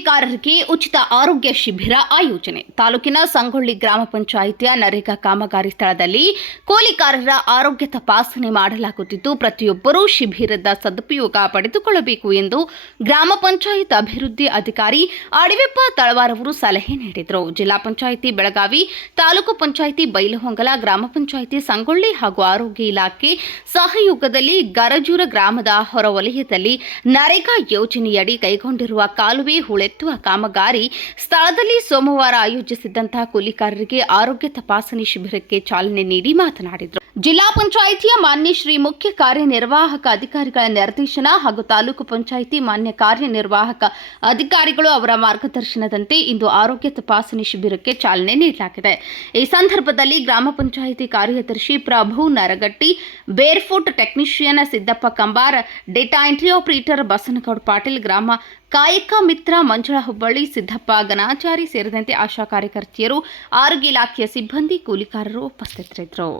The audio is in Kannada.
ಕೂಲಿಕಾರರಿಗೆ ಉಚಿತ ಆರೋಗ್ಯ ಶಿಬಿರ ಆಯೋಜನೆ. ತಾಲೂಕಿನ ಸಂಗೊಳ್ಳಿ ಗ್ರಾಮ ಪಂಚಾಯಿತಿಯ ನರೇಗಾ ಕಾಮಗಾರಿ ಸ್ಥಳದಲ್ಲಿ ಕೂಲಿಕಾರರ ಆರೋಗ್ಯ ತಪಾಸಣೆ ಮಾಡಲಾಗುತ್ತಿದ್ದು, ಪ್ರತಿಯೊಬ್ಬರೂ ಶಿಬಿರದ ಸದುಪಯೋಗ ಪಡೆದುಕೊಳ್ಳಬೇಕು ಎಂದು ಗ್ರಾಮ ಪಂಚಾಯತ್ ಅಭಿವೃದ್ಧಿ ಅಧಿಕಾರಿ ಅಡಿವೆಪ್ಪ ತಳವಾರ್ ಅವರು ಸಲಹೆ ನೀಡಿದರು. ಜಿಲ್ಲಾ ಪಂಚಾಯಿತಿ ಬೆಳಗಾವಿ, ತಾಲೂಕು ಪಂಚಾಯಿತಿ ಬೈಲಹೊಂಗಲ, ಗ್ರಾಮ ಪಂಚಾಯಿತಿ ಸಂಗೊಳ್ಳಿ ಹಾಗೂ ಆರೋಗ್ಯ ಇಲಾಖೆ ಸಹಯೋಗದಲ್ಲಿ ಗರಜೂರ ಗ್ರಾಮದ ಹೊರವಲಯದಲ್ಲಿ ನರೇಗಾ ಯೋಜನೆಯಡಿ ಕೈಗೊಂಡಿರುವ ಕಾಲುವೆ ಹೂಳೆತ್ತುವ ಕಾಮಗಾರಿ ಸ್ಥಳದಲ್ಲಿ ಸೋಮವಾರ ಆಯೋಜಿಸಿದ್ದಂತಹ ಕೂಲಿಕಾರರಿಗೆ ಆರೋಗ್ಯ ತಪಾಸಣೆ ಶಿಬಿರಕ್ಕೆ ಚಾಲನೆ ನೀಡಿ ಮಾತನಾಡಿದರು. ಜಿಲ್ಲಾ ಪಂಚಾಯಿತಿಯ ಮಾನ್ಯ ಶ್ರೀ ಮುಖ್ಯ ಕಾರ್ಯನಿರ್ವಾಹಕ ಅಧಿಕಾರಿಗಳ ನಿರ್ದೇಶನ ಹಾಗೂ ತಾಲೂಕು ಪಂಚಾಯಿತಿ ಮಾನ್ಯ ಕಾರ್ಯನಿರ್ವಾಹಕ ಅಧಿಕಾರಿಗಳು ಅವರ ಮಾರ್ಗದರ್ಶನದಂತೆ ಇಂದು ಆರೋಗ್ಯ ತಪಾಸಣೆ ಶಿಬಿರಕ್ಕೆ ಚಾಲನೆ ನೀಡಲಾಗಿದೆ. ಈ ಸಂದರ್ಭದಲ್ಲಿ ಗ್ರಾಮ ಪಂಚಾಯಿತಿ ಕಾರ್ಯದರ್ಶಿ Prabhu Naragatti, barefoot technician Siddappa Kambar, data entry operator Basanagouda Patil, ಗ್ರಾಮ ಕಾಯಕ ಮಿತ್ರ ಮಂಜುಳಾ ಹುಬ್ಬಳ್ಳಿ, ಸಿದ್ದಪ್ಪ ಗನಾಚಾರಿ ಸೇರಿದಂತೆ ಆಶಾ ಕಾರ್ಯಕರ್ತೆಯರು, ಆರೋಗ್ಯ ಇಲಾಖೆಯ ಸಿಬ್ಬಂದಿ, ಕೂಲಿಕಾರರು ಉಪಸ್ಥಿತರಿದ್ದರು.